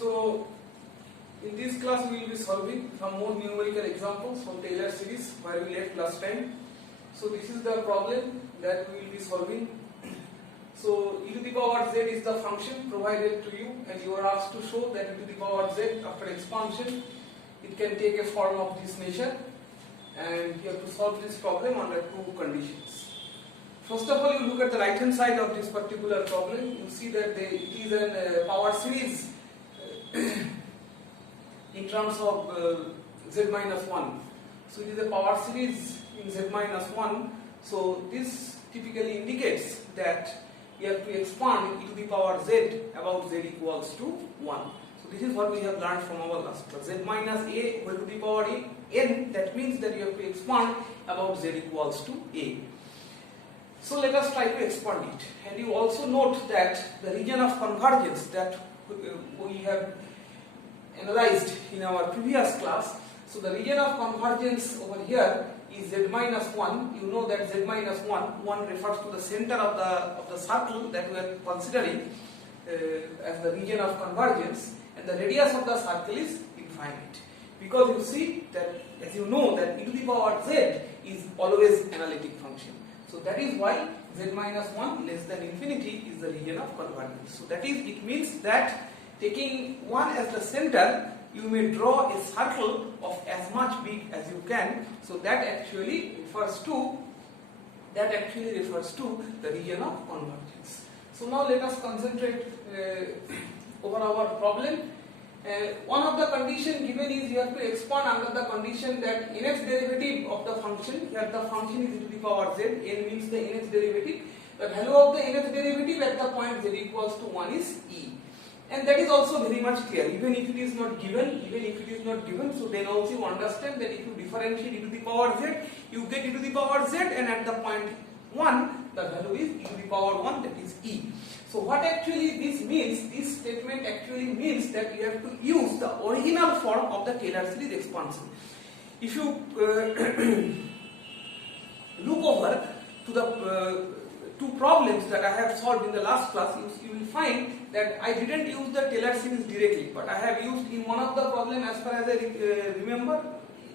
So in this class we will be solving some more numerical examples from Taylor series where we left last time. So this is the problem that we will be solving. So e to the power z is the function provided to you, and you are asked to show that e to the power z after expansion it can take a form of this nature, and you have to solve this problem under two conditions. First of all, you look at the right hand side of this particular problem. You see that it is a power series in terms of z minus 1. So it is a power series in z minus 1. So this typically indicates that you have to expand e to the power z about z equals to 1. So this is what we have learned from our last class. Z minus a whole to the power n, that means that you have to expand about z equals to a. So let us try to expand it. And you also note that the region of convergence that we have analyzed in our previous class. So the region of convergence over here is z minus 1. You know that z minus 1 refers to the center of the circle that we are considering as the region of convergence, and the radius of the circle is infinite. Because you see that, as you know, that e to the power z is always analytic function. So that is why z minus 1 less than infinity is the region of convergence. So that is, it means that taking 1 as the center, you may draw a circle of as much big as you can. So that actually refers to the region of convergence. So now let us concentrate over our problem. One of the condition given is you have to expand under the condition that nth derivative of the function, here the function is e to the power z, n means the nth derivative, the value of the nth derivative at the point z equals to 1 is e. And that is also very much clear, even if it is not given, so then also you understand that if you differentiate e to the power z, you get e to the power z, and at the point 1, the value is e to the power 1, that is e. So what actually this means, this statement actually means that you have to use the original form of the Taylor series expansion. If you look over to the two problems that I have solved in the last class, you will find that I didn't use the Taylor series directly, but I have used in one of the problems, as far as I remember,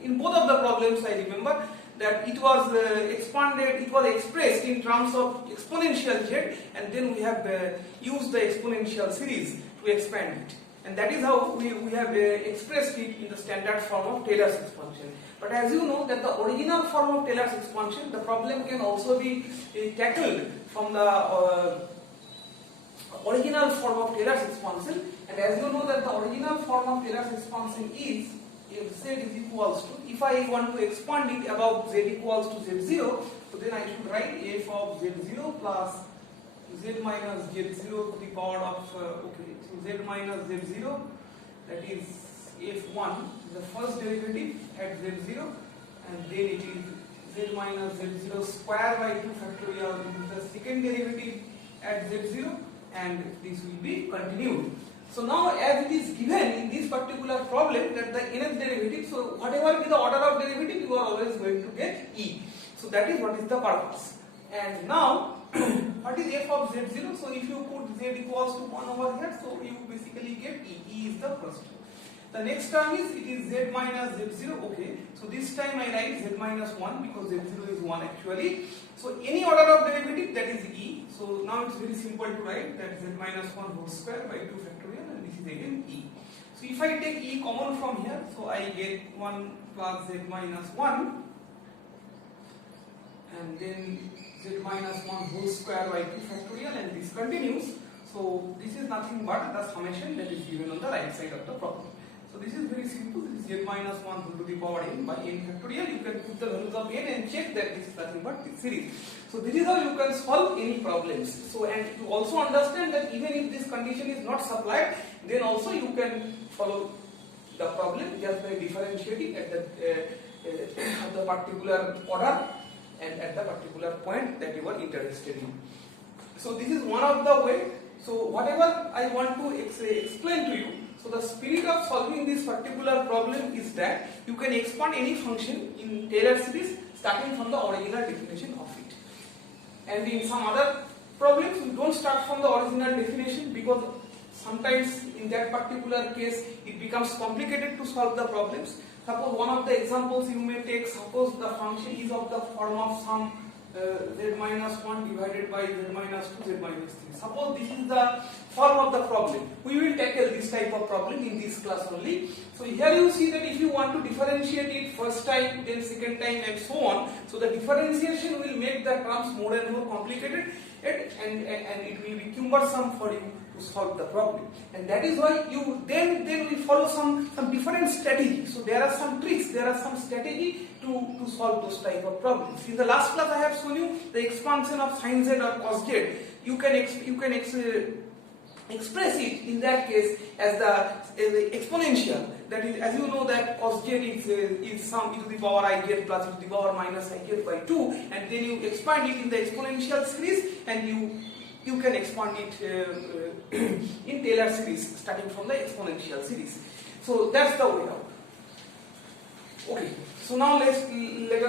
in both of the problems I remember that it was expanded, it was expressed in terms of exponential z, and then we have used the exponential series to expand it. And that is how we have expressed it in the standard form of Taylor's expansion. But as you know that the original form of Taylor's expansion, the problem can also be tackled from the original form of Taylor's expansion. And as you know that the original form of Taylor's expansion is, if z is equals to, if I want to expand it about z equals to z0, so then I should write f of z0 plus z minus z0 to the power of, so z minus z0, that is f1, the first derivative at z0, and then it is z minus z0 square by 2 factorial, this is the second derivative at z0, and this will be continued. So now, as it is given in this particular problem that the nth derivative, so whatever be the order of derivative, you are always going to get e. So that is what is the purpose. And now, what is f of z0? So if you put z equals to 1 over here, so you basically get e. E is the first term. The next term is, it is z minus z0. Okay, so this time I write z minus 1 because z0 is 1 actually. So any order of derivative, that is e. So now it's very simple to write that z minus 1 whole square by 2 factorial, and this is again e. So if I take e common from here, so I get 1 plus z minus 1, and then z minus 1 whole square by 2 factorial, and this continues. So this is nothing but the summation that is given on the right side of the problem. So this is very simple. This is z minus 1 whole to the power n by n factorial. You can put the values of n and check that this is nothing but this series. So this is how you can solve any problems. So, and you also understand that even if this condition is not supplied, then also you can follow the problem just by differentiating at the particular order and at the particular point that you are interested in. So this is one of the way. So whatever I want to explain to you, so the spirit of solving this particular problem is that you can expand any function in Taylor series starting from the original definition of it. And in some other problems, you don't start from the original definition because sometimes in that particular case it becomes complicated to solve the problems. Suppose one of the examples you may take, suppose the function is of the form of some z minus 1 divided by z minus 2, z minus 3. Suppose this is the form of the problem. We will tackle this type of problem in this class only. So here you see that if you want to differentiate it first time, then second time and so on, so the differentiation will make the terms more and more complicated, and it will be cumbersome for you to solve the problem. And that is why you then we follow some different strategy. So there are some tricks, there are some strategy to solve those type of problems. In the last class I have shown you the expansion of sin z or cos z. You can express it in that case as the exponential. That is, as you know that cos z is some e to the power I z plus e to the power minus I z by 2, and then you expand it in the exponential series, and you can expand it in Taylor series starting from the exponential series. So that's the way out. Okay, so now let us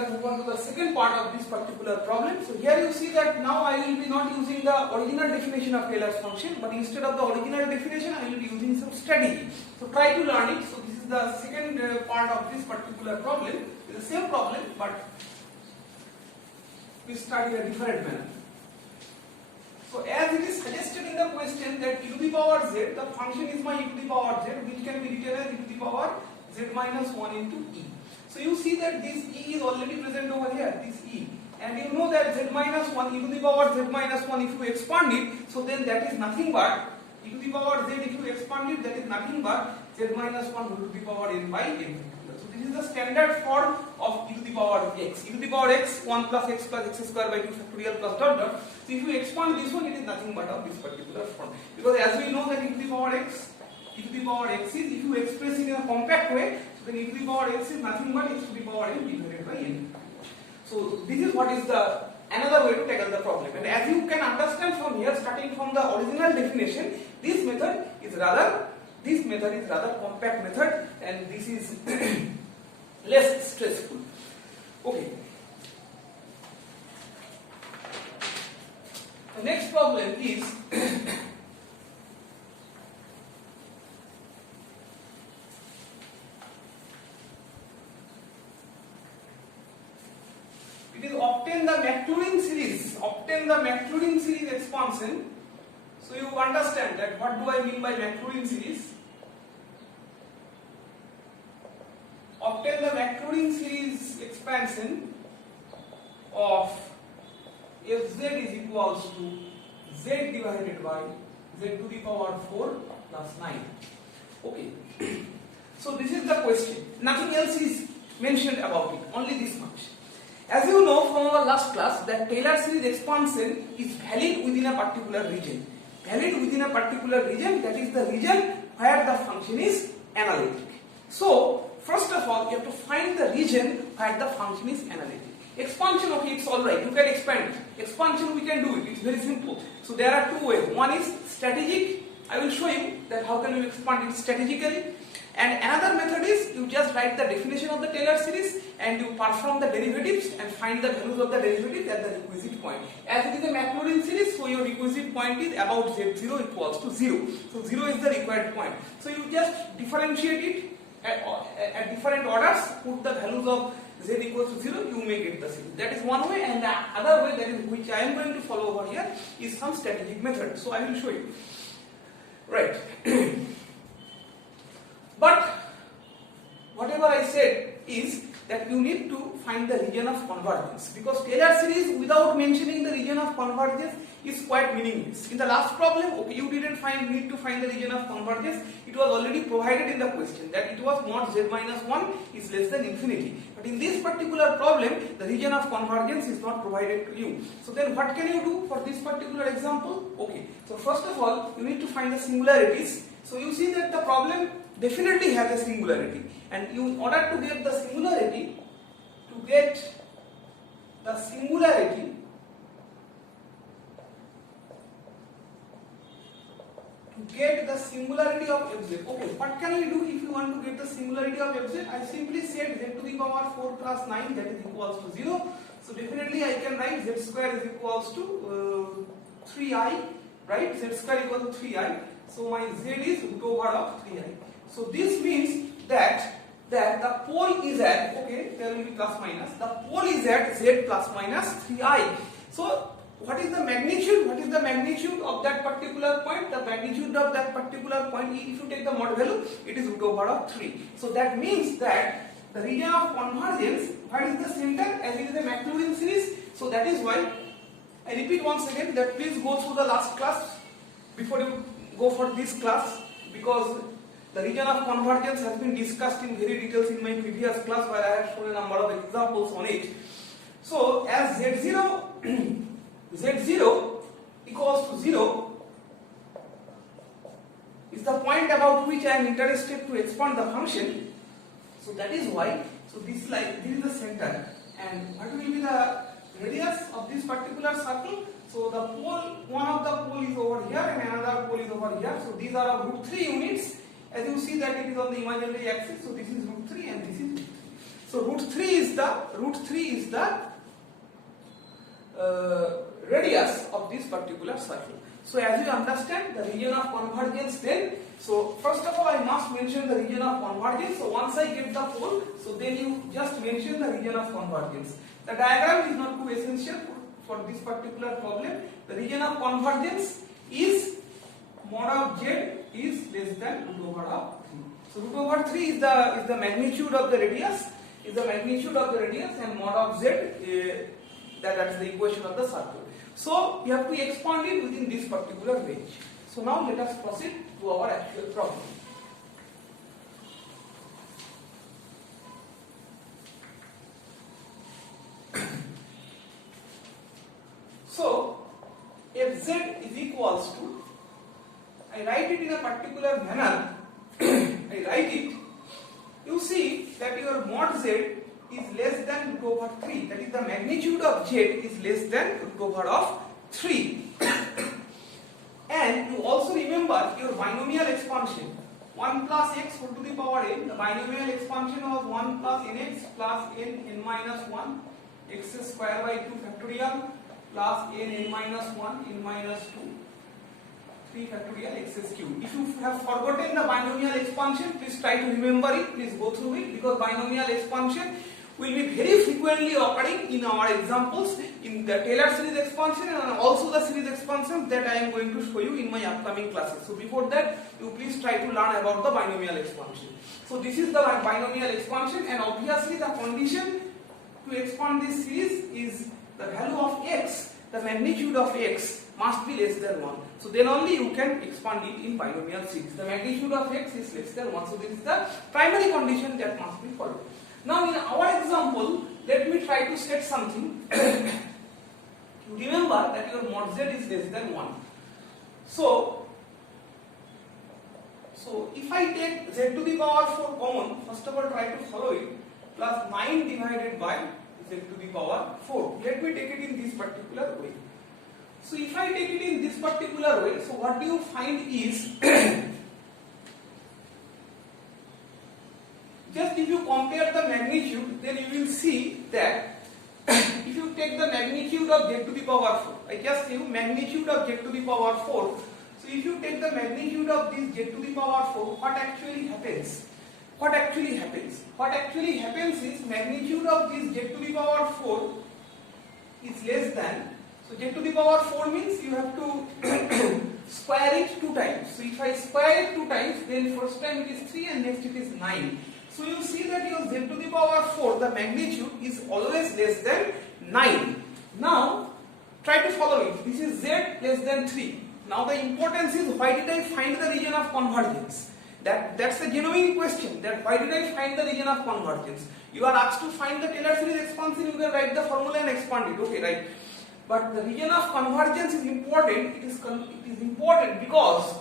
move on to the second part of this particular problem. So here you see that now I will be not using the original definition of Taylor's function, but instead of the original definition I will be using some strategy. So try to learn it. So this is the second part of this particular problem. It's the same problem, but we start in a different manner. So as it is suggested in the question that e to the power z, the function is my e to the power z, which can be written as e to the power z minus 1 into e. So you see that this e is already present over here, this e, and you know that z minus 1, e to the power z minus 1, if you expand it, so then that is nothing but e to the power z, if you expand it, that is nothing but z minus 1 whole to the power n by n. So this is the standard form of e to the power x. E to the power x, 1 plus x square by 2 factorial plus dot dot. So if you expand this one, it is nothing but of this particular form. Because as we know that e to the power x is, if you express it in a compact way, so then e to the power x is nothing but x to the power n divided by n. So this is what is the another way to tackle the problem. And as you can understand from here, starting from the original definition, this method is rather compact method, and this is less stressful. Okay. The next problem is it is obtain the Maclaurin series expansion. So you understand that what do I mean by Maclaurin series? Obtain the Maclaurin series expansion of fz is equals to z divided by z to the power 4 plus 9. Okay. So this is the question. Nothing else is mentioned about it, only this much. As you know from our last class that Taylor series expansion is valid within a particular region. Valid within a particular region, that is the region where the function is analytic. So first of all, you have to find the region where the function is analytic. Expansion, okay, it's alright, you can expand it. Expansion, we can do it, it's very simple. So there are two ways. One is strategic. I will show you that how can you expand it strategically. And another method is you just write the definition of the Taylor series and you perform the derivatives and find the values of the derivatives at the requisite point. As it is a Maclaurin series, so your requisite point is about z0 equals to 0. So 0 is the required point. So you just differentiate it at different orders, put the values of z equals to 0, you may get the series. That is one way, and the other way, that is which I am going to follow over here, is some strategic method. So I will show you. Right. But whatever I said is that you need to find the region of convergence, because Taylor series without mentioning the region of convergence is quite meaningless. In the last problem, okay, you didn't need to find the region of convergence. It was already provided in the question that it was not z minus 1 is less than infinity. But in this particular problem, the region of convergence is not provided to you. So then what can you do for this particular example? Okay, so first of all, you need to find the singularities. So you see that the problem definitely has a singularity, and in order to get the singularity, of fz. Okay, what can we do if you want to get the singularity of fz? I simply said z to the power 4 plus 9, that is equals to 0. So definitely I can write z square is equals to 3i, right? Z square equals to 3i. So my z is root over of 3i. So this means that the pole is at, okay, there will be plus minus, the pole is at z plus minus 3i. So what is the magnitude? What is the magnitude of that particular point? The magnitude of that particular point, if you take the mod value, it is root over of 3. So that means that the region of convergence, what is the center, as it is a Maclaurin series. So that is why I repeat once again that please go through the last class before you go for this class, because the region of convergence has been discussed in very details in my previous class where I have shown a number of examples on it. So as z0 equals to 0 is the point about which I am interested to expand the function. So that is why, so this is the center, and what will be the radius of this particular circle? So the pole, one of the pole is over here and another pole is over here. So these are of root 3 units. As you see that it is on the imaginary axis. So this is root 3 and this is root 3. So root 3 is the radius of this particular circle. So as you understand the region of convergence then, so first of all I must mention the region of convergence. So once I get the pole, so then you just mention the region of convergence. The diagram is not too essential for this particular problem. The region of convergence is mod of z is less than root over of 3. So root over 3 is the magnitude of the radius, and mod of z that is the equation of the circle. So you have to expand it within this particular range. So now let us proceed to our actual problem. So if z is equals to, I write it in a particular manner, I write it, you see that your mod z is less than root over 3, that is the magnitude of z is less than root over of 3. And you also remember your binomial expansion, 1 plus x whole to the power n, the binomial expansion was 1 plus nx plus n minus 1 x square by 2 factorial plus n minus 1 n minus 2 3 factorial x cube. If you have forgotten the binomial expansion, please try to remember it, please go through it, because binomial expansion will be very frequently occurring in our examples in the Taylor series expansion and also the series expansion that I am going to show you in my upcoming classes. So before that, you please try to learn about the binomial expansion. So this is the binomial expansion, and obviously the condition to expand this series is the value of x, the magnitude of x must be less than 1. So then only you can expand it in binomial series. The magnitude of x is less than 1. So this is the primary condition that must be followed. Now in our example, let me try to set something. You remember that your mod z is less than 1. So if I take z to the power 4 common, first of all try to follow it, plus 9 divided by z to the power 4. Let me take it in this particular way. So if I take it in this particular way, so what do you find is, just if you compare the magnitude, then you will see that if you take the magnitude of z to the power 4, I just give magnitude of z to the power 4. So if you take the magnitude of this z to the power 4, what actually happens? What actually happens is magnitude of this z to the power 4 is less than, so z to the power 4 means you have to square it 2 times. So if I square it 2 times, then first time it is 3 and next it is 9. So you see that your z to the power 4, the magnitude is always less than 9. Now try to follow it. This is z less than 3. Now the importance is, why did I find the region of convergence? That's the genuine question, that why did I find the region of convergence? You are asked to find the Taylor series expansion, you can write the formula and expand it, okay, right? But the region of convergence is important. It is important because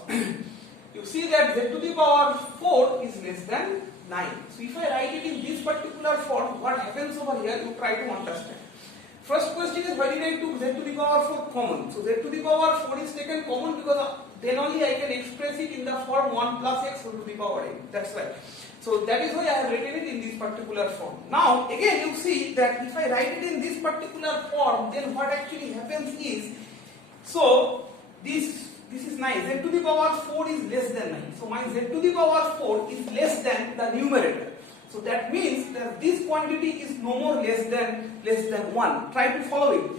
you see that z to the power 4 is less than 9. So if I write it in this particular form, what happens over here, you try to understand. First question is, why did I took z to the power 4 common? So z to the power 4 is taken common because then only I can express it in the form 1 plus x whole to the power n. That's right. So that is why I have written it in this particular form. Now again you see that if I write it in this particular form, then what actually happens is, so this this is 9. Z to the power 4 is less than 9. So my Z to the power 4 is less than the numerator. So that means that this quantity is no more less than 1. Try to follow it.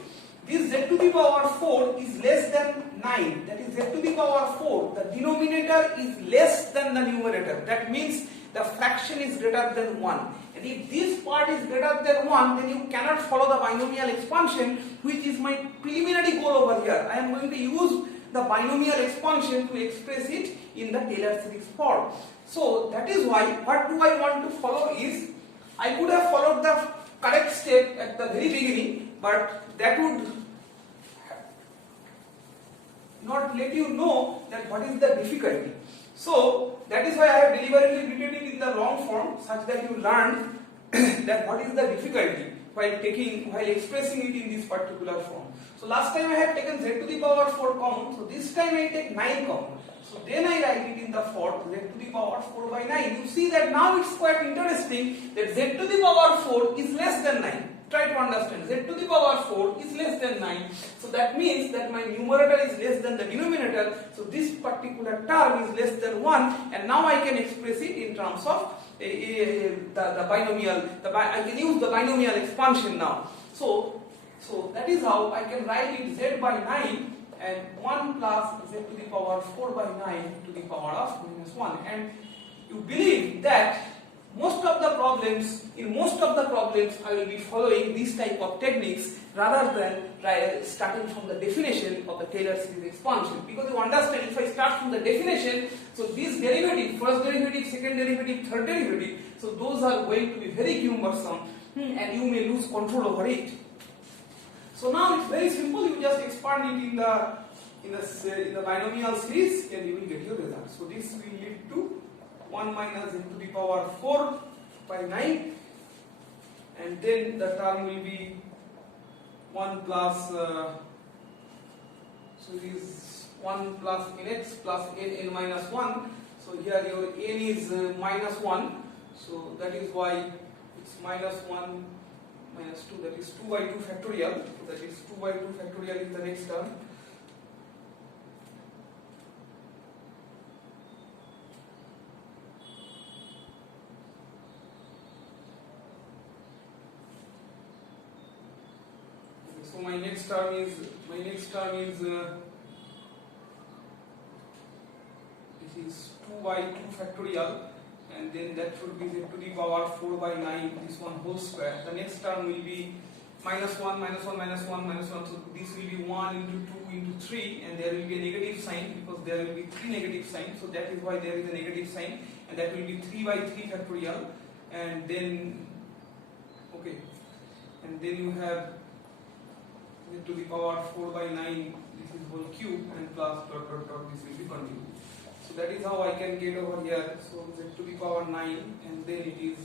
This Z to the power 4 is less than 9. That is Z to the power 4. The denominator is less than the numerator. That means the fraction is greater than 1. And if this part is greater than 1, then you cannot follow the binomial expansion, which is my preliminary goal over here. I am going to use the binomial expansion to express it in the Taylor series form. So that is why what do I want to follow is, I could have followed the correct step at the very beginning, but that would not let you know that what is the difficulty. So that is why I have deliberately written it in the wrong form, such that you learn that what is the difficulty while expressing it in this particular form. So last time I had taken Z to the power 4 common, so this time I take 9 common. So then I write it in the form Z to the power 4 by 9. You see that now it's quite interesting that Z to the power 4 is less than 9. Try to understand. Z to the power 4 is less than 9. So that means that my numerator is less than the denominator. So this particular term is less than 1. And now I can express it in terms of the binomial. I can use the binomial expansion now. So that is how I can write it Z by 9 and 1 plus Z to the power 4 by 9 to the power of minus 1. And you believe that in most of the problems I will be following this type of techniques rather than starting from the definition of the Taylor series expansion. Because you understand, if I start from the definition, so this derivative, first derivative, second derivative, third derivative, so those are going to be very cumbersome and you may lose control over it. So now it's very simple, you just expand it in the binomial series and you will get your result. So this will lead to 1 minus Z to the power 4 by 9, and then the term will be 1 plus, so it is 1 plus nx plus n minus 1. So here your n is minus 1, so that is why it's minus 1 minus 2, that is 2 by 2 factorial. So that is 2 by 2 factorial is the next term. So my next term is this is 2 by 2 factorial, and then that should be Z to the power 4 by 9, this one whole square. The next term will be minus 1, minus 1, minus 1, minus 1. So this will be 1 into 2 into 3, and there will be a negative sign because there will be 3 negative signs. So that is why there is a negative sign, and that will be 3 by 3 factorial. And then, okay, and then you have Z to the power 4 by 9, this is whole cube, and plus dot dot dot, this will be continued. So that is how I can get over here. So Z to the power 9, and then it is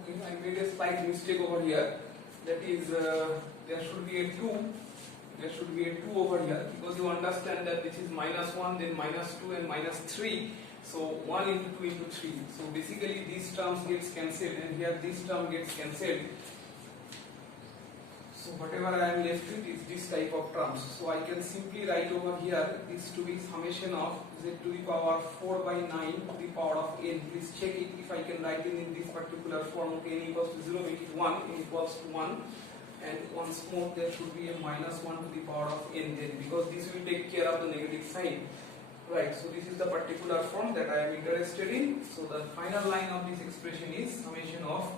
okay, I made a slight mistake over here. That is, there should be a 2. There should be a 2 over here, because you understand that this is minus 1, then minus 2, and minus 3. So 1 into 2 into 3. So basically these terms gets cancelled, and here this term gets cancelled. So whatever I am left with is this type of terms. So I can simply write over here this to be summation of z to the power 4 by 9 to the power of n. Please check it if I can write it in this particular form. Okay, n equals to 0, make it 1, n equals to 1. And once more there should be a minus 1 to the power of n then, because this will take care of the negative sign. Right, so this is the particular form that I am interested in. So the final line of this expression is summation of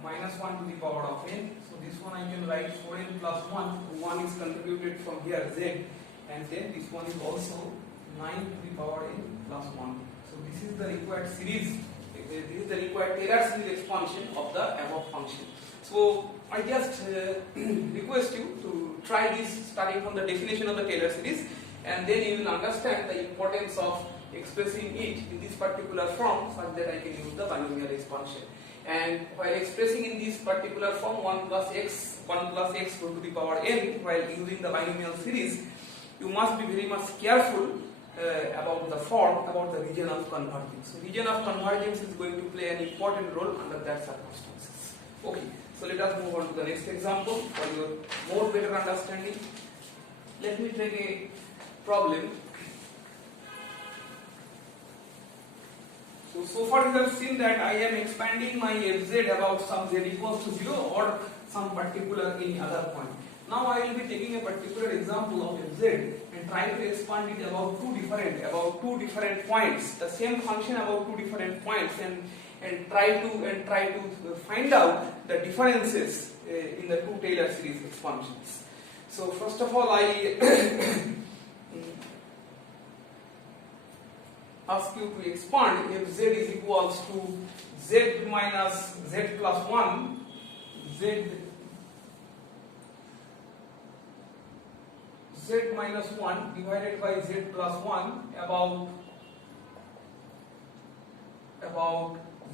minus 1 to the power of n. So this one I can write 4n plus 1. 1 is contributed from here z, and then this one is also 9 to the power n plus 1. So this is the required series. This is the required Taylor series expansion of the above function. So I just request you to try this starting from the definition of the Taylor series, and then you will understand the importance of expressing it in this particular form such that I can use the binomial expansion. And while expressing in this particular form 1 plus x to the power n while using the binomial series, you must be very much careful about the form, about the region of convergence. So region of convergence is going to play an important role under that circumstances. Okay, so let us move on to the next example for your more better understanding. Let me take a problem. So far we have seen that I am expanding my fz about some z equals to 0 or some particular any other point. Now I will be taking a particular example of fz and try to expand it about two different points, the same function about two different points, and try to find out the differences in the two Taylor series expansions. So first of all I ask you to expand if z is equals to z minus z plus 1, z minus 1 divided by z plus 1 about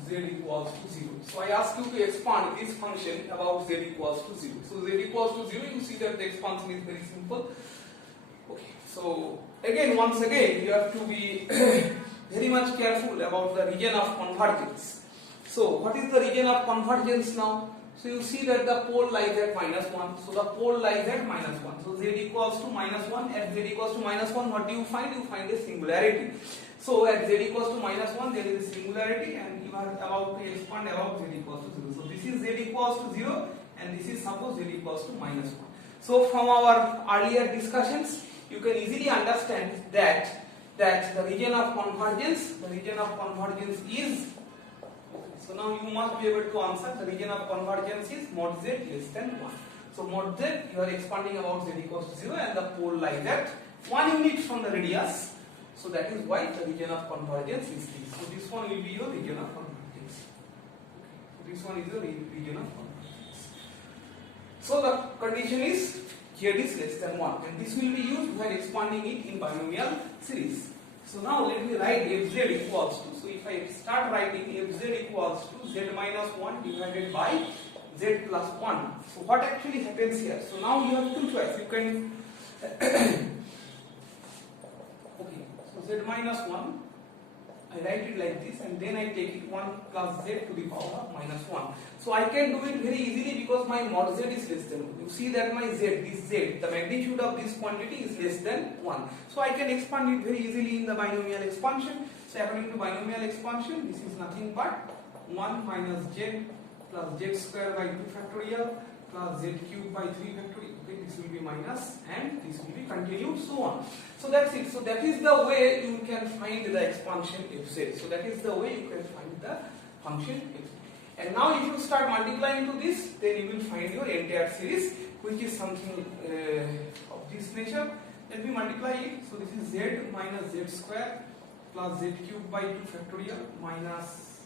z equals to 0. So I ask you to expand this function about z equals to 0. So z equals to 0, you see that the expansion is very simple. Okay, so once again you have to be very much careful about the region of convergence. So what is the region of convergence now? So you see that the pole lies at minus 1. So the pole lies at minus 1. So z equals to minus 1. At z equals to minus 1, what do you find? You find a singularity. So at z equals to minus 1, there is a singularity, and you are about to expand about z equals to 0. So this is z equals to 0, and this is suppose z equals to minus 1. So from our earlier discussions, you can easily understand that the region of convergence is, so now you must be able to answer the region of convergence is mod z less than 1. So mod z, you are expanding about z equals to 0 and the pole lies at 1 unit from the radius. So that is why the region of convergence is this. So this one will be your region of convergence. Okay. So this one is the region of convergence. So the condition is z is less than 1, and this will be used when expanding it in binomial series. So now let me write fz equals to, so if I start writing fz equals to z minus 1 divided by z plus 1. So what actually happens here? So now you have two choices. You can okay, so z minus 1, I write it like this, and then I take it 1 plus z to the power of minus 1. So I can do it very easily because my mod z is less than 1. You see that my z, this z, the magnitude of this quantity is less than 1. So I can expand it very easily in the binomial expansion. So according to binomial expansion, this is nothing but 1 minus z plus z square by 2 factorial plus z cube by 3 factorial. Okay, this will be minus and this will be continued, so on. So that's it. So that is the way you can find the expansion fz. So that is the way you can find the function fz. And now if you start multiplying to this, then you will find your entire series, which is something of this nature. Let me multiply it. So this is z minus z square plus z cube by 2 factorial minus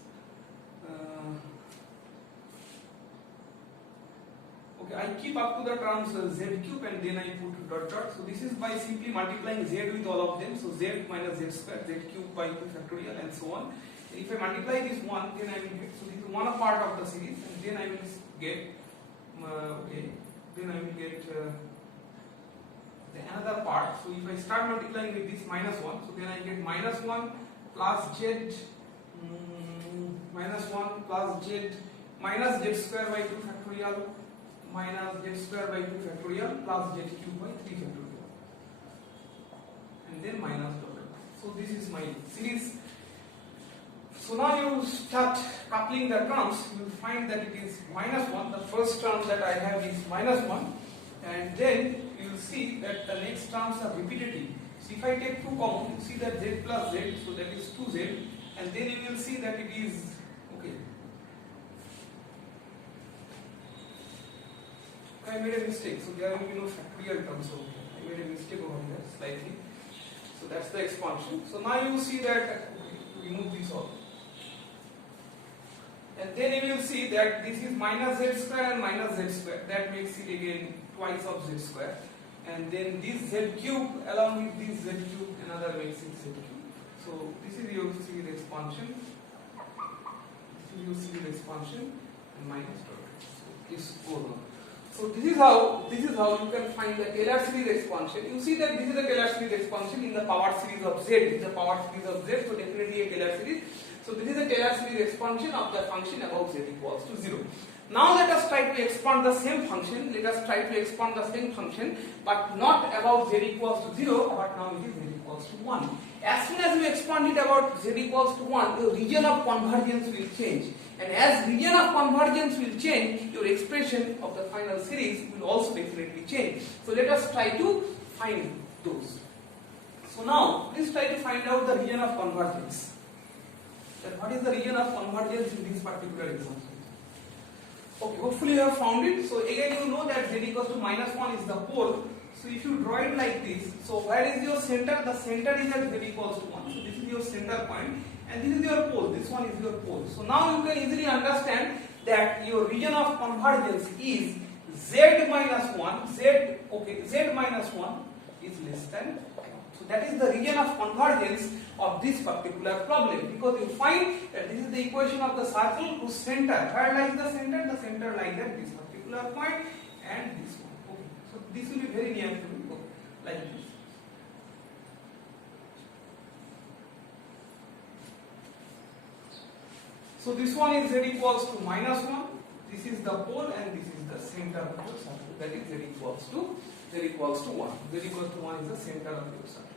okay, I keep up to the terms z cube and then I put dot dot. So this is by simply multiplying z with all of them. So z minus z square, z cube by 2 factorial and so on. And if I multiply this one, then I will get, so this is one part of the series, and then I will get the another part. So if I start multiplying with this minus 1, so then I get minus 1 plus z minus 1 plus z minus z square by 2 factorial minus z square by 2 factorial plus z cube by 3 factorial, and then minus double. So this is my series. So now you start coupling the terms, you will find that it is minus 1. The first term that I have is minus 1, and then you will see that the next terms are repetitive. So if I take 2 common, you see that z plus z, so that is 2z, and then you will see that it is, okay, I made a mistake, so there will be no factorial terms over here. I made a mistake over here slightly. So that's the expansion. So now you see that, remove this all. And then you will see that this is minus z square and minus z square. That makes it again twice of z square. And then this z cube along with this z cube, another makes it z cube. So this is your series expansion. This is your series expansion and minus dot. So this goes on. So this is how you can find the Taylor series expansion. You see that this is the Taylor series expansion in the power series of z. This is the power series of z, so definitely a Taylor series. So this is a Taylor series expansion of the function above z equals to 0. Now let us try to expand the same function. Let us try to expand the same function, but not above z equals to 0, but now it is z equals to 1. As soon as you expand it about z equals to 1, your region of convergence will change. And as region of convergence will change, your expression of the final series will also definitely change. So let us try to find those. So now, let's try to find out the region of convergence. That what is the region of convergence in this particular example? Okay, hopefully you have found it. So again you know that z equals to minus 1 is the pole. So if you draw it like this, so where is your center? The center is at z equals to 1. So this is your center point and this is your pole. This one is your pole. So now you can easily understand that your region of convergence is z minus 1, z minus 1 is less than 1. So that is the region of convergence of this particular problem, because you find that this is the equation of the circle whose center, where lies the center? The center lies at this particular point and this one. Okay. So this will be very near to me, like this. So this one is z equals to minus 1, this is the pole and this is the center of your circle, that is z equals to 1. Z equals to 1 is the center of your circle.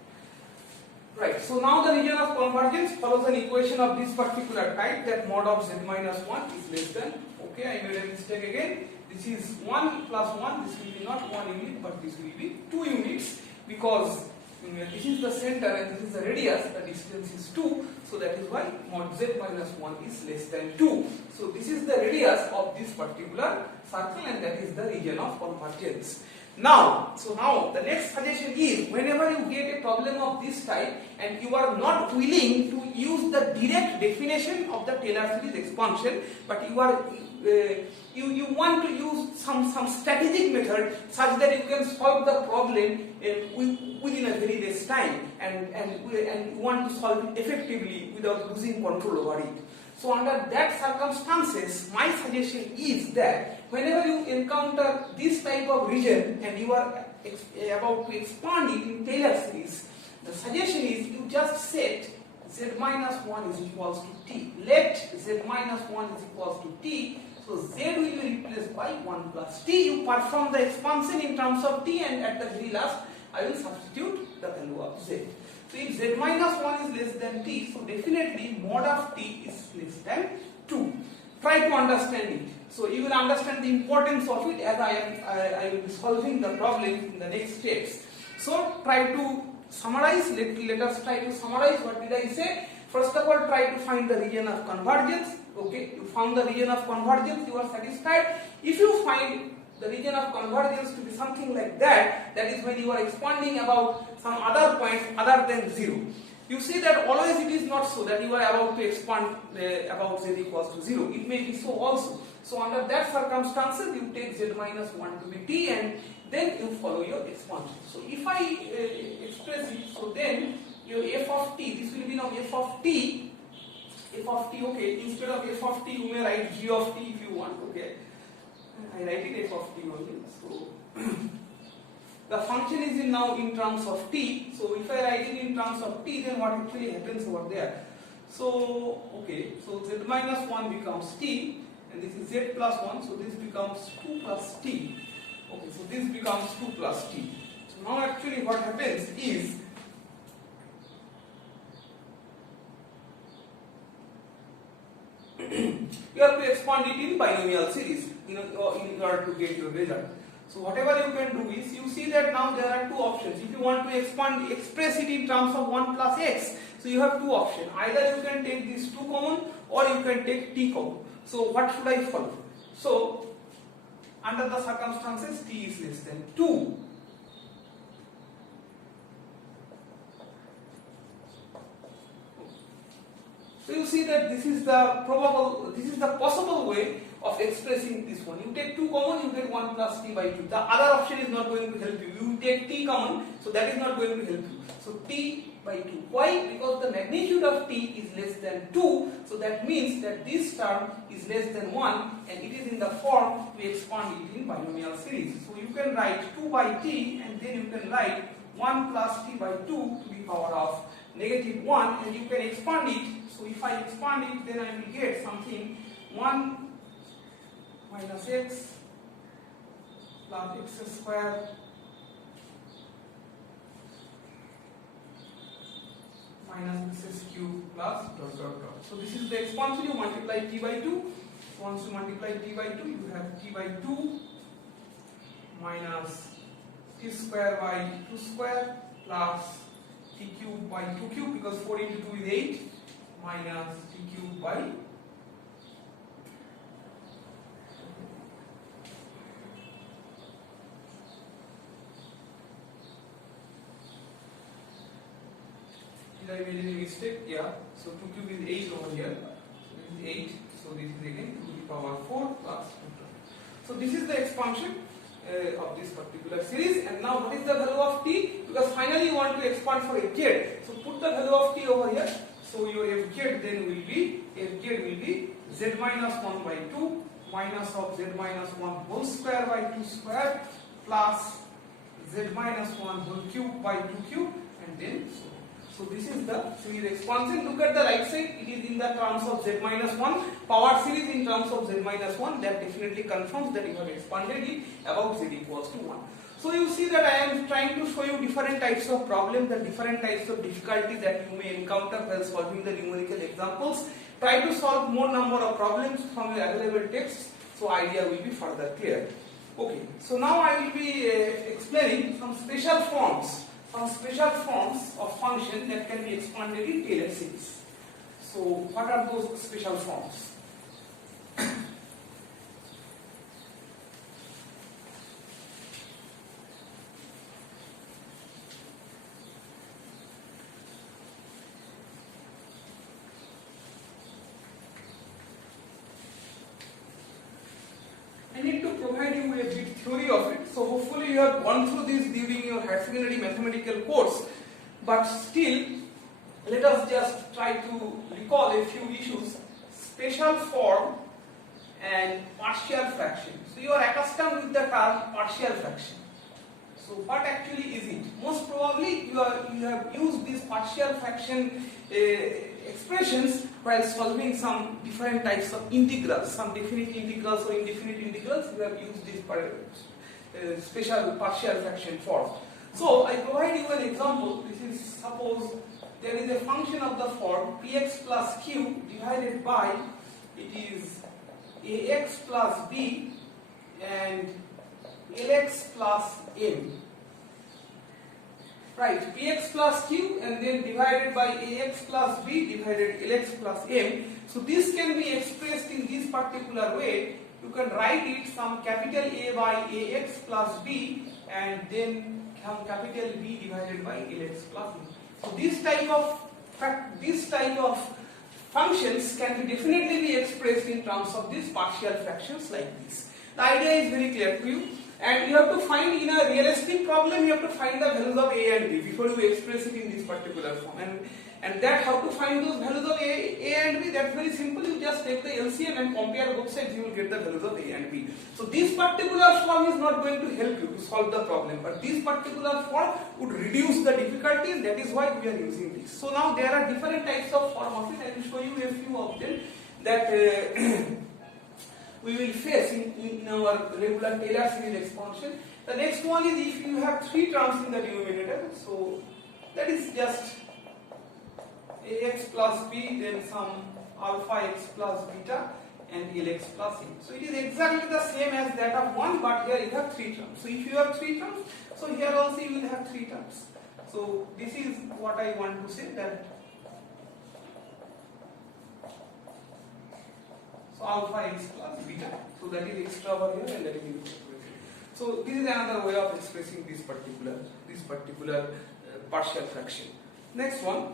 Right, so now the region of convergence follows an equation of this particular type, that mod of z minus 1 is less than, okay, I made a mistake again. This is 1 plus 1, this will be not 1 unit but this will be 2 units, because this is the center and this is the radius, the distance is 2, so that is why mod z minus 1 is less than 2. So this is the radius of this particular circle and that is the region of convergence. Now the next suggestion is, whenever you get a problem of this type and you are not willing to use the direct definition of the Taylor series expansion, but you are you want to use some strategic method such that you can solve the problem within a very less time, and you want to solve it effectively without losing control over it. So under that circumstances, my suggestion is that whenever you encounter this type of region and you are about to expand it in Taylor series, the suggestion is you just set z minus 1 is equals to t. Let z minus 1 is equals to t. So z will be replaced by 1 plus t. You perform the expansion in terms of t, and at the very last I will substitute the value of z. So if z minus 1 is less than t, so definitely mod of t is less than 2. Try to understand it. So you will understand the importance of it as I will be solving the problem in the next steps. So try to summarize. Let us try to summarize. What did I say? First of all, try to find the region of convergence. Okay, you found the region of convergence, you are satisfied. If you find the region of convergence to be something like that, that is when you are expanding about some other point other than 0. You see that always it is not so that you are about to expand about z equals to 0. It may be so also. So under that circumstances, you take z minus 1 to be t and then you follow your expansion. So if I express it, so then your f of t, this will be now f of t, okay, instead of f of t you may write g of t if you want, okay. I write it f of t only. So the function is now in terms of t. So if I write it in terms of t, then what actually happens over there? So okay, so z minus 1 becomes t, and this is z plus 1, so this becomes 2 plus t. Okay, so this becomes 2 plus t. So now actually what happens is you have to expand it in binomial series in order to get your result. So whatever you can do is, you see that now there are two options. If you want to express it in terms of 1 plus x, so you have two options. Either you can take these 2 common or you can take t common. So what should I follow? So under the circumstances t is less than 2. So you see that this is the possible way of expressing this one. You take 2 common, you get 1 plus t by 2. The other option is not going to help you. You take t common, so that is not going to help you. So t by 2. Why? Because the magnitude of t is less than 2, so that means that this term is less than 1, and it is in the form we expand it in binomial series. So you can write 2 by t, and then you can write 1 plus t by 2 to the power of negative 1, and you can expand it. So if I expand it, then I will get something 1 minus x plus x square minus x cube plus dot dot dot. So this is the expansion. You multiply t by 2. Once you multiply t by 2, you have t by 2 minus t square by 2 square plus t cube by 2 cube, because 4 into 2 is 8, minus t cube by did I made any mistake? Yeah. So 2 cube is 8 over here. So this is 8. So this is again 2 to the power 4 plus 2. So this is the expansion of this particular series. And now what is the value of t? Because finally you want to expand for fz. So put the value of t over here. So your fz then will be z minus 1 by 2 minus of z minus 1 whole square by 2 square plus z minus 1 whole cube by 2 cube, and then so this is the series expansion. Look at the right side, it is in the terms of z minus 1. Power series in terms of z minus 1, that definitely confirms that you have expanded it about z equals to 1. So you see that I am trying to show you different types of problems, the different types of difficulties that you may encounter while solving the numerical examples. Try to solve more number of problems from your available texts, so idea will be further clear. Okay, so now I will be explaining some special forms of function that can be expanded in Taylor series. So what are those special forms? I need to provide you a bit theory of it. So hopefully you have gone through this during your higher secondary mathematical course, but still let us just try to recall a few issues. Special form and partial fraction. So you are accustomed with the term partial fraction. So what actually is it? Most probably you have used these partial fraction expressions while solving some different types of integrals, some definite integrals or indefinite integrals. You have used this special partial fraction form. So I provide you an example. This is, suppose there is a function of the form px plus q divided by, it is ax plus b and lx plus m. Right, px plus q and then divided by ax plus b divided lx plus m. So this can be expressed in this particular way. You can write it some capital A by ax plus b and then some capital B divided by lx plus m. So this type of functions can be definitely be expressed in terms of these partial fractions like this. The idea is very clear to you. And you have to find, in a realistic problem, you have to find the values of a and b before you express it in this particular form. And that, how to find those values of a and b, that's very simple. You just take the LCM and compare both sides, you will get the values of a and b. So this particular form is not going to help you to solve the problem, but this particular form would reduce the difficulty, and that is why we are using this. So now there are different types of form of it. I will show you a few of them. That we will face in our regular Taylor series expansion. The next one is if you have 3 terms in the denominator, so that is just ax plus b, then some alpha x plus beta and lx plus m. So it is exactly the same as that of 1, but here you have 3 terms. So if you have 3 terms, so here also you will have 3 terms. So this is what I want to say, that so alpha x plus beta. So that is extra over here and that is incorporated. So this is another way of expressing this particular partial fraction. Next one.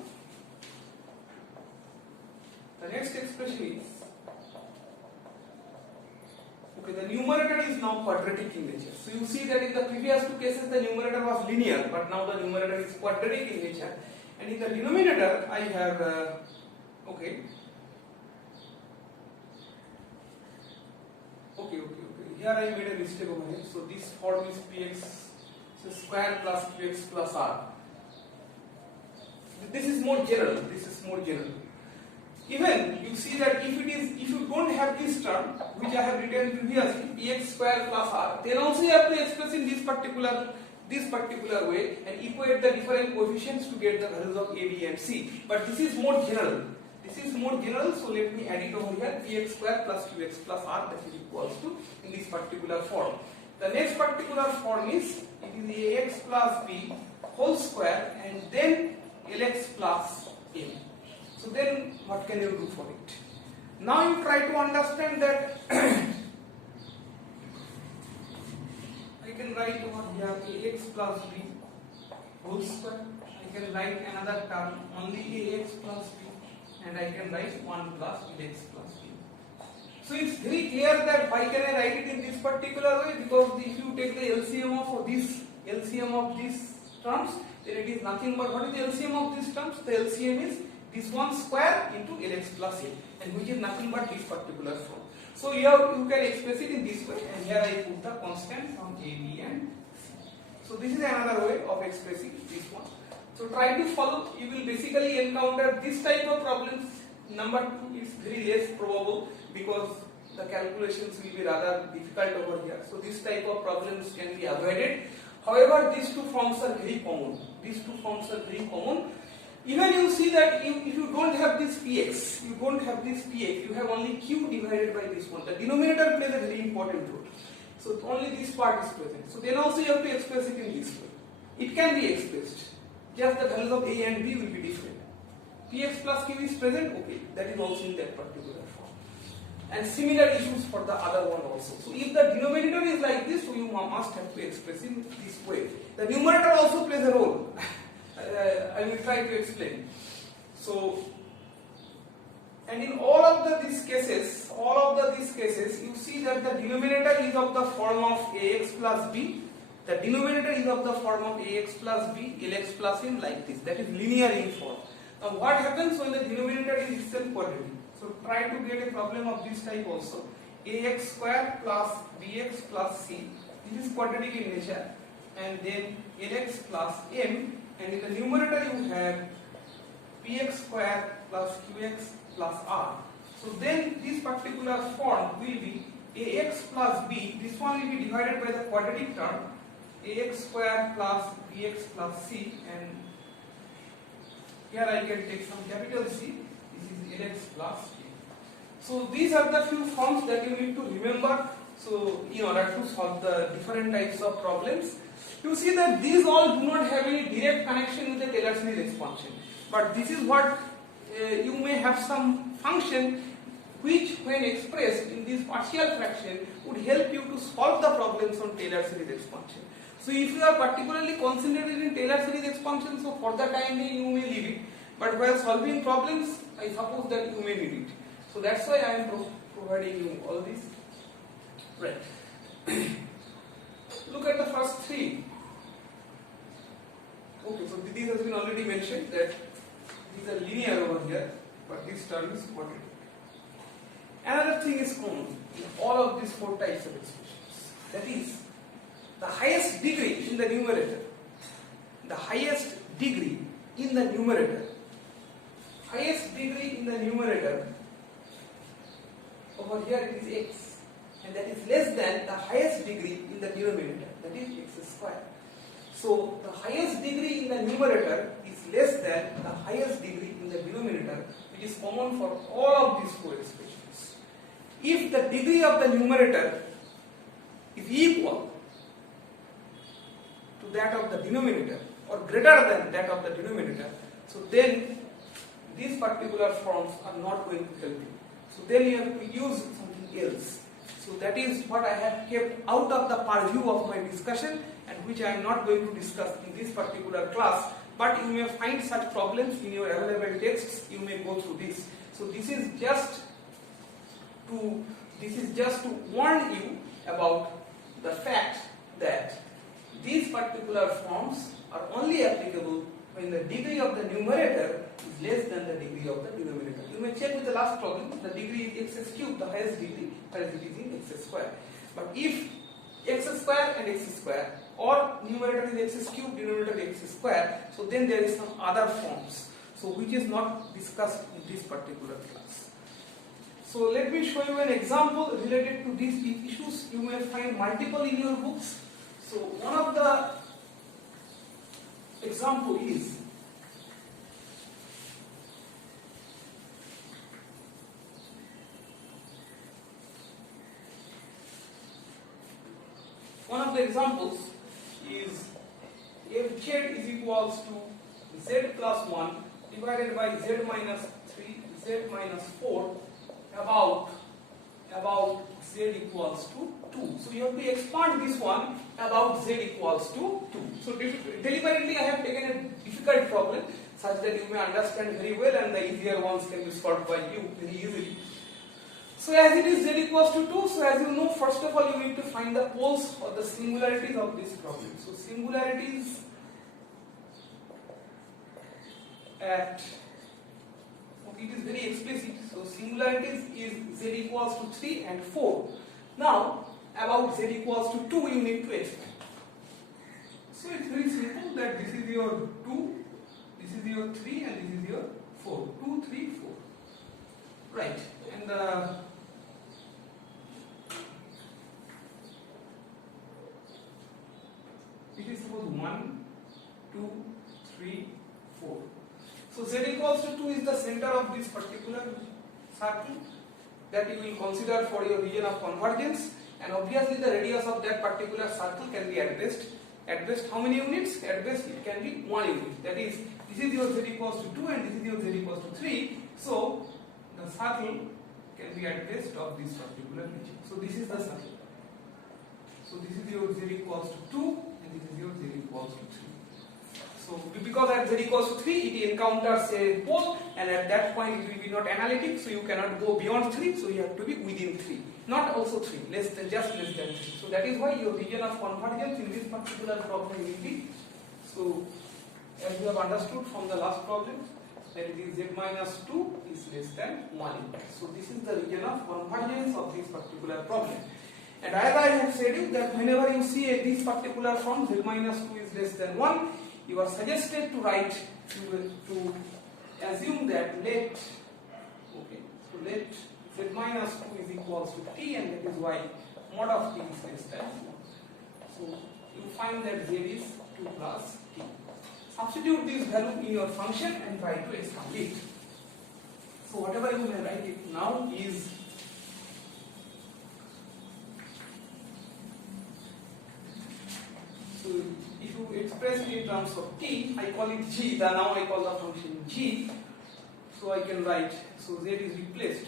The next expression is, okay, the numerator is now quadratic in nature. So you see that in the previous 2 cases the numerator was linear, but now the numerator is quadratic in nature. And in the denominator I have, okay, here I made a mistake over here. So this form is px square plus qx plus r. This is more general. Even you see that if you don't have this term which I have written previously, px square plus r, then also you have to express in this particular way and equate the different coefficients to get the values of a, b and c. But this is more general. So let me add it over here, px square plus qx plus r, that is equals to in this particular form. The next particular form is, it is ax plus b whole square and then lx plus m. So then what can you do for it? Now you try to understand that I can write over here ax plus b whole square. I can write another term only ax plus b, and I can write 1 plus lx plus b. So it's very clear that why can I write it in this particular way, because if you take the LCM of these terms, then it is nothing but, what is the LCM of these terms? The LCM is this one square into lx plus a, and which is nothing but this particular form. So here you can express it in this way, and here I put the constants on a, b and c. So this is another way of expressing this one. So try to follow. You will basically encounter this type of problems. Number 2 is very less probable because the calculations will be rather difficult over here. So this type of problems can be avoided. However, these 2 forms are very common. Even you see that if you don't have this px, you have only q divided by this one. The denominator plays a very important role. So only this part is present. So then also you have to express it in this way. It can be expressed. Just the values of a and b will be different. Px plus q is present, okay, that is also in that particular form. And similar issues for the other one also. So if the denominator is like this, so you must have to express in this way. The numerator also plays a role. I will try to explain. So, and in all of these cases, you see that the denominator is of the form of ax plus b. The denominator is of the form of ax plus b, lx plus m, like this. That is linear in form. Now what happens when the denominator is itself quadratic? So try to get a problem of this type also. Ax square plus bx plus c. This is quadratic in nature. And then lx plus m. And in the numerator you have px square plus qx plus r. So then this particular form will be ax plus b. This one will be divided by the quadratic term ax square plus bx plus c, and here I can take some capital C. This is lx plus a. So these are the few forms that you need to remember. So in order to solve the different types of problems, you see that these all do not have any direct connection with the Taylor series expansion. But this is what you may have some function which, when expressed in this partial fraction, would help you to solve the problems on Taylor series expansion. So if you are particularly concentrated in Taylor series expansion, so for the time being you may leave it. But while solving problems, I suppose that you may need it. So that's why I am providing you all this. Right. Look at the first 3. Okay, so this has been already mentioned that these are linear over here, but this term is quadratic. Another thing is common in all of these 4 types of expressions. That is, the highest degree in the numerator. Highest degree in the numerator. Over here it is x. and that is less than the highest degree in the denominator, that is x square. So the highest degree in the numerator is less than the highest degree in the denominator, which is common for all of these four expressions. If the degree of the numerator is equal to that of the denominator or greater than that of the denominator, so then these particular forms are not going to help you. So then you have to use something else. So that is what I have kept out of the purview of my discussion, and which I am not going to discuss in this particular class, but you may find such problems in your available texts. You may go through this. So this is just to warn you about the fact that these particular forms are only applicable when the degree of the numerator is less than the degree of the denominator. You may check with the last problem, the degree is x cubed, the highest degree, whereas it is in x square. But if x square and x square, or numerator is x cubed, denominator is x square, so then there is some other forms, so which is not discussed in this particular class. So let me show you an example related to these issues. You may find multiple in your books. So one of the example is one of the examples is if z is equals to z plus 1 divided by z minus 3, z minus 4 about z equals to 2. So you have to expand this one about z equals to 2. So deliberately I have taken a difficult problem such that you may understand very well, and the easier ones can be solved by you very easily. So as it is z equals to 2, so as you know, first of all you need to find the poles or the singularities of this problem. So singularities at, okay, it is very explicit. So singularities is z equals to 3 and 4. Now about z equals to 2 you need to expand. So it's very simple that this is your 2, this is your 3 and this is your 4. 2, 3, 4. Right. And it is suppose 1, 2, 3, 4. So z equals to 2 is the center of this particular circle that you will consider for your region of convergence, and obviously the radius of that particular circle can be at best how many units? At best it can be 1 unit. That is, this is your z equals to 2 and this is your z equals to 3. So the circle can be at best of this particular region. So this is the circle. So this is your z equals to 2 and this is your z equals to 3. So because at z equals to 3 it encounters a pole, and at that point it will be not analytic, so you cannot go beyond 3, so you have to be within 3. Not also 3, just less than 3. So that is why your region of convergence in this particular problem will be, so as you have understood from the last problem, that it is z minus 2 is less than 1 unit. So this is the region of convergence of this particular problem. And as I have said you that whenever you see this particular form z minus 2 is less than 1, you are suggested to write, to assume that let z minus 2 is equals to t, and that is why mod of t is less than 1. So you find that z is 2 plus t. Substitute this value in your function and try to expand it. So whatever you may write it now is so if you express it in terms of t, I call it g, now I call the function g, so I can write, so z is replaced,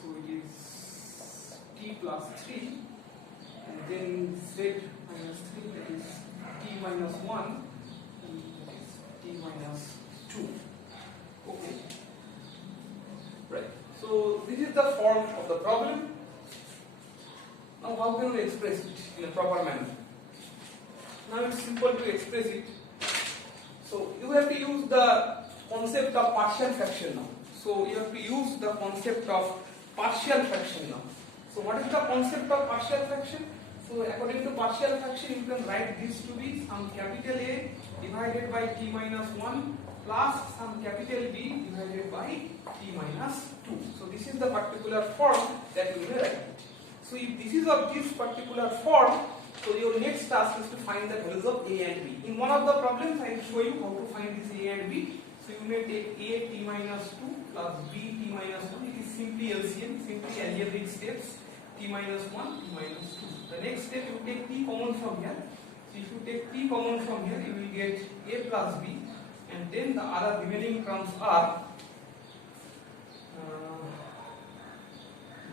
so it is t plus 3, and then z minus 3, that is t minus 1, and that is t minus 2. Okay, right, so this is the form of the problem. Now how can we express it in a proper manner? Now it's simple to express it. So you have to use the concept of partial fraction now. So you have to use the concept of partial fraction now. So what is the concept of partial fraction? So according to partial fraction, you can write this to be some capital A divided by t minus 1 plus some capital B divided by t minus 2. So this is the particular form that you will write it. So if this is of this particular form, so your next task is to find the values of a and b. In one of the problems I will show you how to find this a and b. So you may take a t minus 2 plus b t minus 1. It is simply LCM, simply algebraic steps, t minus 1, t minus 2. The next step you take t common from here. So if you take t common from here, you will get a plus b, and then the other remaining terms are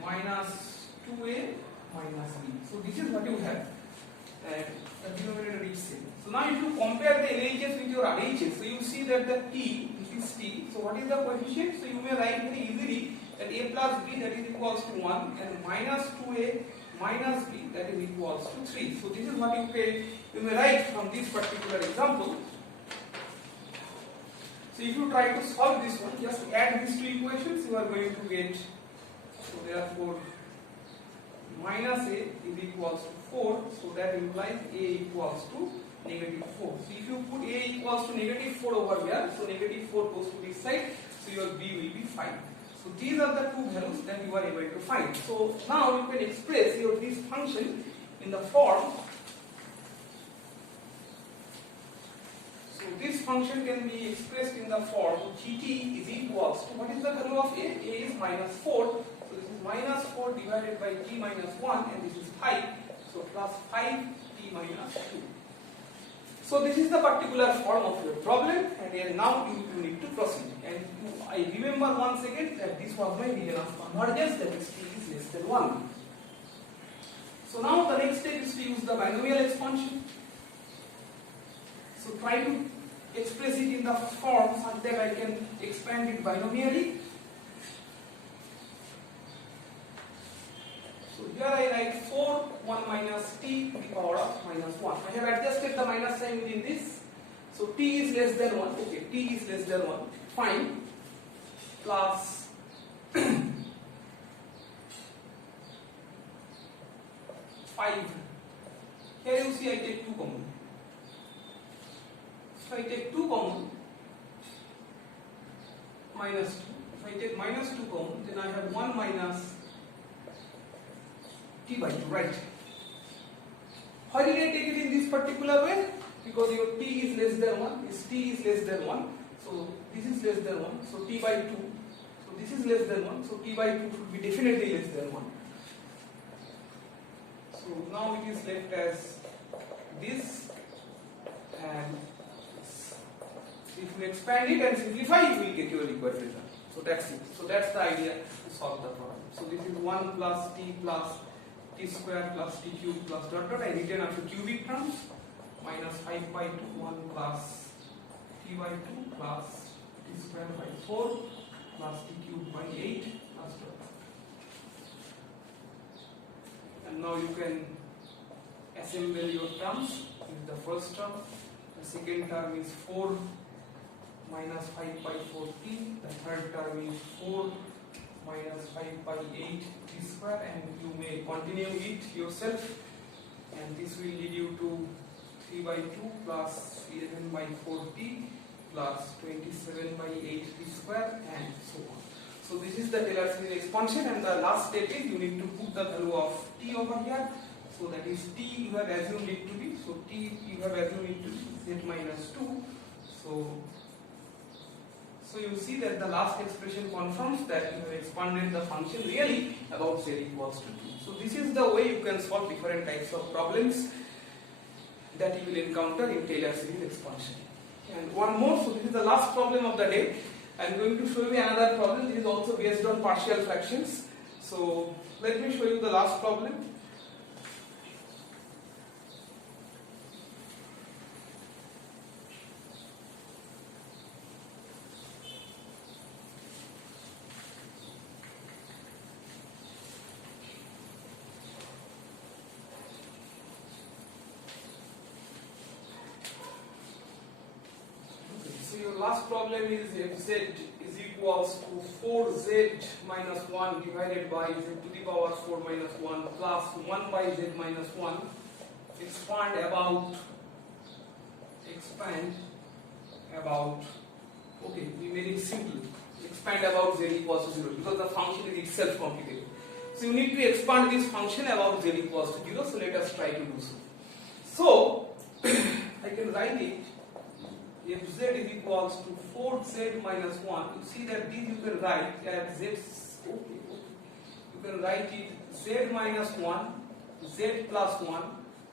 minus 2a minus b. So this is what you have, and the denominator is same. So now if you compare the LHS with your RHS, so you see that the t, this is t. So what is the coefficient? So you may write very easily that a plus b, that is equals to 1, and minus 2a minus b, that is equals to 3. So this is what you may write from this particular example. So if you try to solve this one, just add these two equations, you are going to get, so therefore minus a is equals to 4, so that implies a equals to negative 4. So if you put a equals to negative 4 over here, so negative 4 goes to this side, so your b will be 5. So these are the two values that you are able to find. So now you can express your this function in the form. So this function can be expressed in the form gt is equals to, what is the value of a? A is minus 4. So this is minus 4 divided by t minus 1, and this is 5. So plus 5 t minus 2. So this is the particular form of your problem, and then now you need to proceed. And I remember once again that this was my region of convergence, that is t is less than 1. So now the next step is to use the binomial expansion. So try to express it in the form such that I can expand it binomially. So here I write 4 1 minus t to the power of minus 1. I have adjusted the minus sign within this. So t is less than 1. Okay, t is less than 1. Fine. Plus five. Here you see I take 2 common. So I take 2 common, minus 2. If I take minus 2 common, then I have 1 minus t by 2, right? Why did I take it in this particular way? Because your t is less than 1, this t is less than 1, so this is less than 1, so t by 2, so this is less than 1, so t by 2 should be definitely less than 1. So now it is left as this, and if you expand it and simplify, you will get your required result. So that's it. So that's the idea to solve the problem. So this is 1 plus t square plus t cube plus dot dot. I written after cubic terms, minus 5 by 2, 1 plus t by 2 plus t square by 4 plus t cube by 8 plus dot dot. And now you can assemble your terms. With the first term, the second term is 4 minus 5 by 4t, the third term is 4 minus 5 by 8 t square, and you may continue it yourself, and this will lead you to 3 by 2 plus 11 by 4t plus 27 by 8 t square, and so on. So this is the Taylor series expansion, and the last step is you need to put the value of t over here. So that is t you have assumed it to be, so t you have assumed it to be z minus 2. So you see that the last expression confirms that you have expanded the function really about z equals to 2. So this is the way you can solve different types of problems that you will encounter in Taylor series expansion. And one more, so this is the last problem of the day. I am going to show you another problem. This is also based on partial fractions. So let me show you the last problem. Last problem is if z is equals to 4z minus 1 divided by z to the power 4 minus 1 plus 1 by z minus 1, expand about, okay, we made it simple, expand about z equals to 0 because the function is itself complicated. So So you need to expand this function about z equals to 0. So let us try to do so. So I can write it if z is equals to 4z minus 1. You see that this you can write as z. Okay. You can write it z minus 1, z plus 1,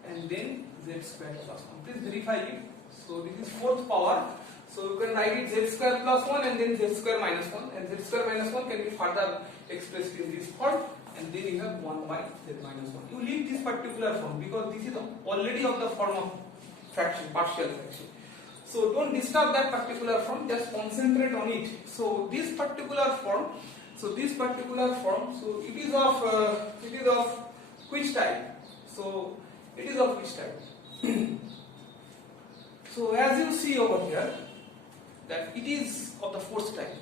and then z square plus 1. Please verify it. So this is fourth power. So you can write it z square plus 1 and then z square minus 1, and z square minus 1 can be further expressed in this form, and then you have 1 by z minus 1. You leave this particular form because this is already of the form of fraction, partial fraction. So don't disturb that particular form, just concentrate on it. So this particular form, so it is of which type? So it is of which type? So as you see over here, that it is of the fourth type.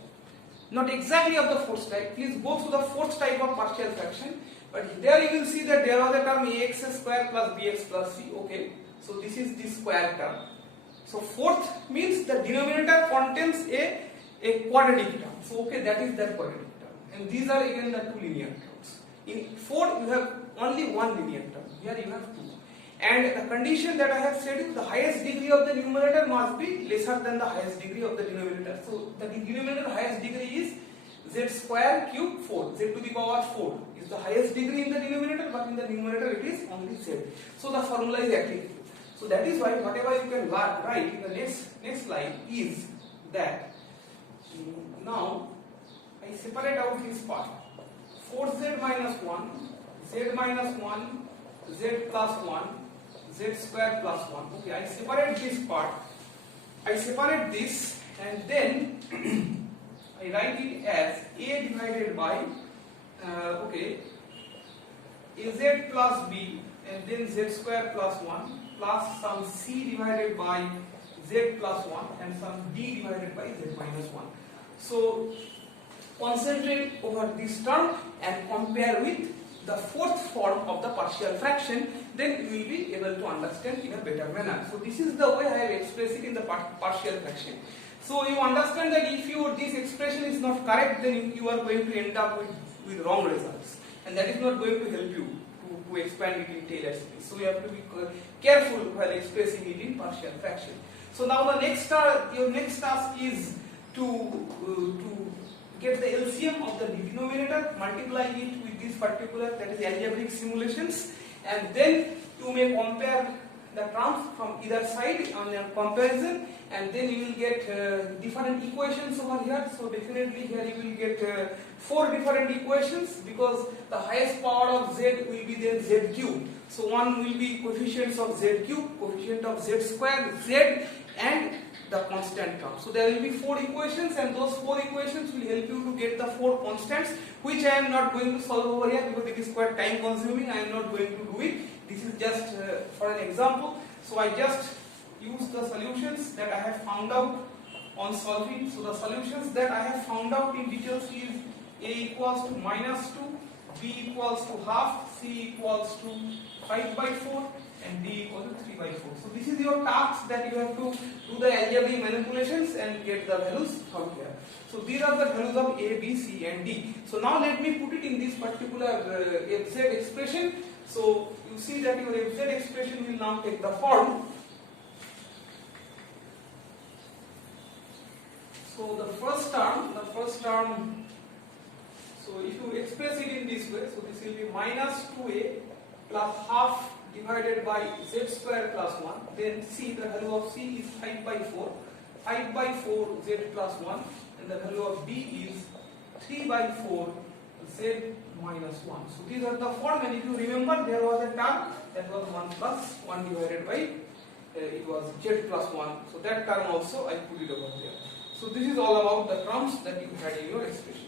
Not exactly of the fourth type. Please go through the fourth type of partial fraction. But there you will see that there was a term ax square plus bx plus c. Okay. So this is the square term. So fourth means the denominator contains a quadratic term. So okay, that is that quadratic term. And these are again the two linear terms. In 4 you have only one linear term. Here you have two. And the condition that I have said is the highest degree of the numerator must be lesser than the highest degree of the denominator. So the denominator highest degree is z square cube 4. Z to the power 4 is the highest degree in the denominator, but in the numerator it is only z. So the formula is applicable. So that is why whatever you can write in the next line is that now I separate out this part. 4z minus 1, z minus 1, z plus 1, z square plus 1. Okay, I separate this part. I separate this and then I write it as a divided by az plus b and then z square plus 1 plus some c divided by z plus 1 and some d divided by z minus 1. So concentrate over this term and compare with the fourth form of the partial fraction, then you will be able to understand in a better manner. So this is the way I have expressed it in the partial fraction. So you understand that if this expression is not correct, then you are going to end up with wrong results, and that is not going to help you to expand it in Taylor series. So you have to be careful while expressing it in partial fraction. So now the your next task is to get the LCM of the denominator, multiply it with this particular, that is algebraic simulations, and then you may compare the terms from either side on a comparison, and then you will get different equations over here. So definitely here you will get 4 different equations, because the highest power of z will be then z cube. So one will be coefficients of z cube, coefficient of z square, z, and the constant term. So there will be 4 equations, and those 4 equations will help you to get the 4 constants, which I am not going to solve over here because it is quite time consuming. I am not going to do it. This is just for an example. So I just use the solutions that I have found out on solving. So the solutions that I have found out in details is a equals to -2, b equals to half, c equals to 5 by 4, and d equals to 3 by 4. So this is your task, that you have to do the algebraic manipulations and get the values from here. So these are the values of a, b, c, and d. So now let me put it in this particular fz expression. So you see that your fz expression will now take the form. So the first term, so if you express it in this way, so this will be -2a plus half divided by z square plus 1, then c, the value of c is 5 by 4, 5 by 4 z plus 1, and the value of b is 3 by 4 z minus 1. So these are the form, and if you remember, there was a term that was 1 plus 1 divided by, it was z plus 1, so that term also I put it over there. So this is all about the terms that you had in your expressions.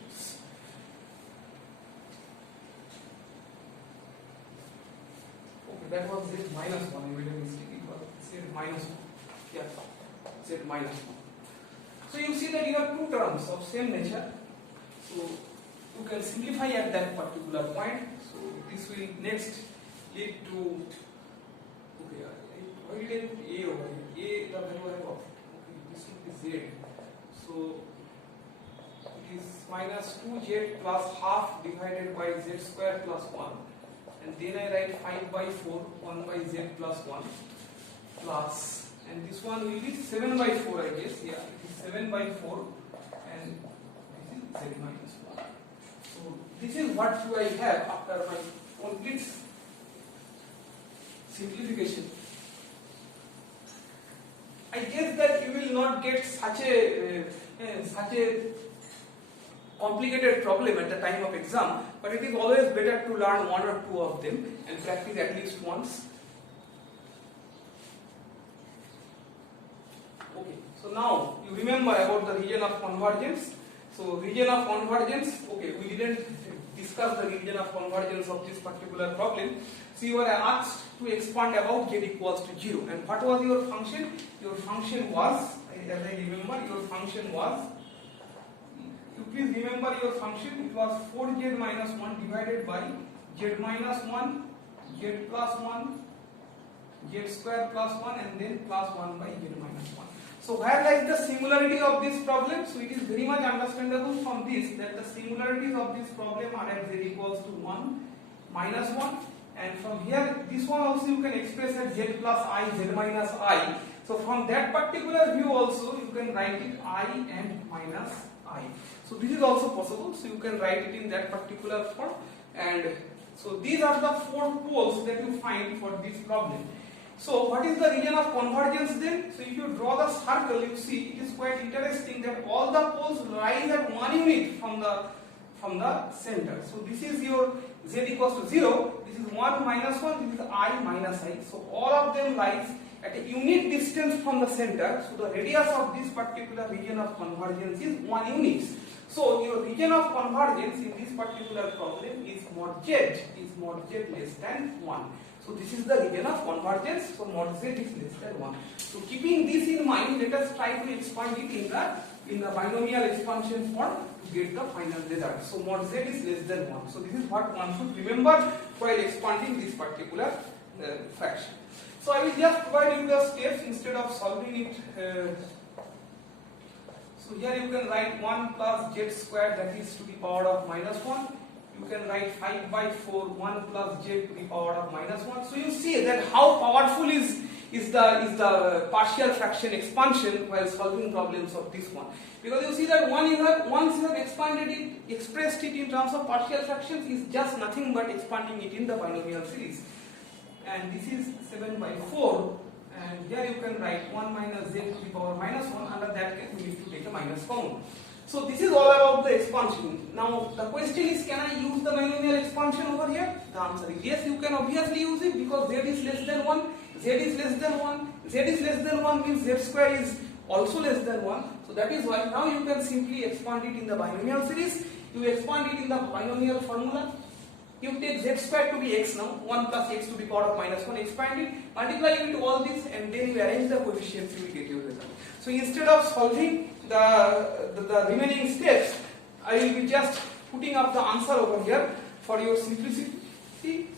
Okay, that was z minus 1, you made a mistake, it was z minus 1. Yeah, z minus 1. So you see that you have 2 terms of same nature. So you can simplify at that particular point. So this will next lead to, okay, why did I put a over here? A, the value I have of, okay, this will be z. So it is minus 2z plus half divided by z square plus 1, and then I write 5 by 4 1 by z plus 1 plus, and this one will be 7 by 4, I guess. Yeah, it is 7 by 4, and this is z minus 1. So this is what I have after my complete simplification. I guess that you will not get such a complicated problem at the time of exam, but it is always better to learn one or two of them and practice at least once. Okay, so now you remember about the region of convergence. So region of convergence, okay, we didn't discuss the region of convergence of this particular problem. So you were asked to expand about z equals to 0, and what was your function? Your function was, as I remember, your function was, you please remember your function, it was 4z minus 1 divided by z minus 1, z plus 1, z square plus 1, and then plus 1 by z minus 1. So where lies the similarity of this problem? So it is very much understandable from this that the similarities of this problem are at z equals to 1, minus 1, and from here this one also you can express as z plus I, z minus I. So from that particular view also you can write it I and minus I. So this is also possible, so you can write it in that particular form. And so these are the four poles that you find for this problem. So what is the region of convergence then? So if you draw the circle, you see it is quite interesting that all the poles rise at 1 unit from the center. So this is your z equals to 0, this is 1 minus 1, this is I minus I. So all of them lies at a unit distance from the center. So the radius of this particular region of convergence is 1 unit. So your region of convergence in this particular problem is mod z less than 1. So this is the region of convergence, so mod z is less than 1. So keeping this in mind, let us try to expand it in the binomial expansion form to get the final result. So mod z is less than 1. So this is what one should remember while expanding this particular fraction. So I will just provide you the steps instead of solving it. So here you can write 1 plus z squared, that is to the power of minus 1. You can write 5 by 4, 1 plus z to the power of minus 1. So you see that how powerful is the partial fraction expansion while solving problems of this one. Because you see that once you have expanded it, expressed it in terms of partial fractions, is just nothing but expanding it in the binomial series. And this is 7 by 4. And here you can write 1 minus z to the power minus 1. Under that case, we need to take a minus common. So this is all about the expansion. Now the question is, can I use the binomial expansion over here? The answer is yes, you can obviously use it because z is less than 1, z is less than 1, z is less than 1 means z square is also less than 1. So that is why now you can simply expand it in the binomial series. You expand it in the binomial formula. You take z square to be x now, 1 plus x to the power of minus 1, expand it, multiply it into all this, and then you arrange the coefficients, you will get your result. So instead of solving the remaining steps, I will be just putting up the answer over here for your simplicity.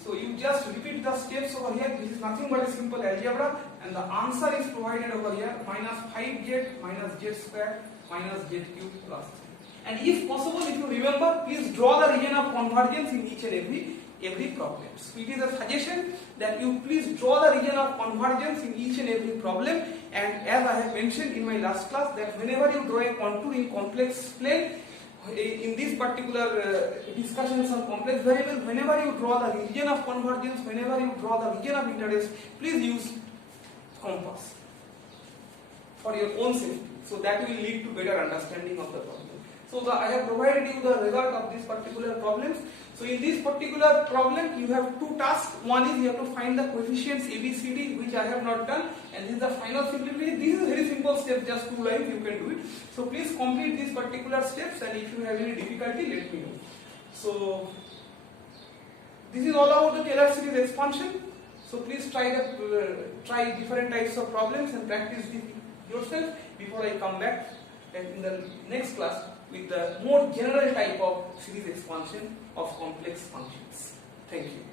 So you just repeat the steps over here. This is nothing but a simple algebra, and the answer is provided over here, minus 5z minus z square minus z cube plus 3. And if possible, if you remember, please draw the region of convergence in each and every problem. So it is a suggestion that you please draw the region of convergence in each and every problem. And as I have mentioned in my last class, that whenever you draw a contour in complex plane, in this particular discussions on complex variables, whenever you draw the region of convergence, whenever you draw the region of interest, please use compass for your own safety. So that will lead to better understanding of the problem. So I have provided you the result of this particular problem. So in this particular problem, you have two tasks. One is you have to find the coefficients ABCD, which I have not done, and this is the final simplification. This is very simple step, just 2 lines, you can do it. So please complete these particular steps, and if you have any difficulty, let me know. So this is all about the Taylor series expansion. So please try different types of problems and practice this yourself before I come back in the next class with the more general type of series expansion of complex functions. Thank you.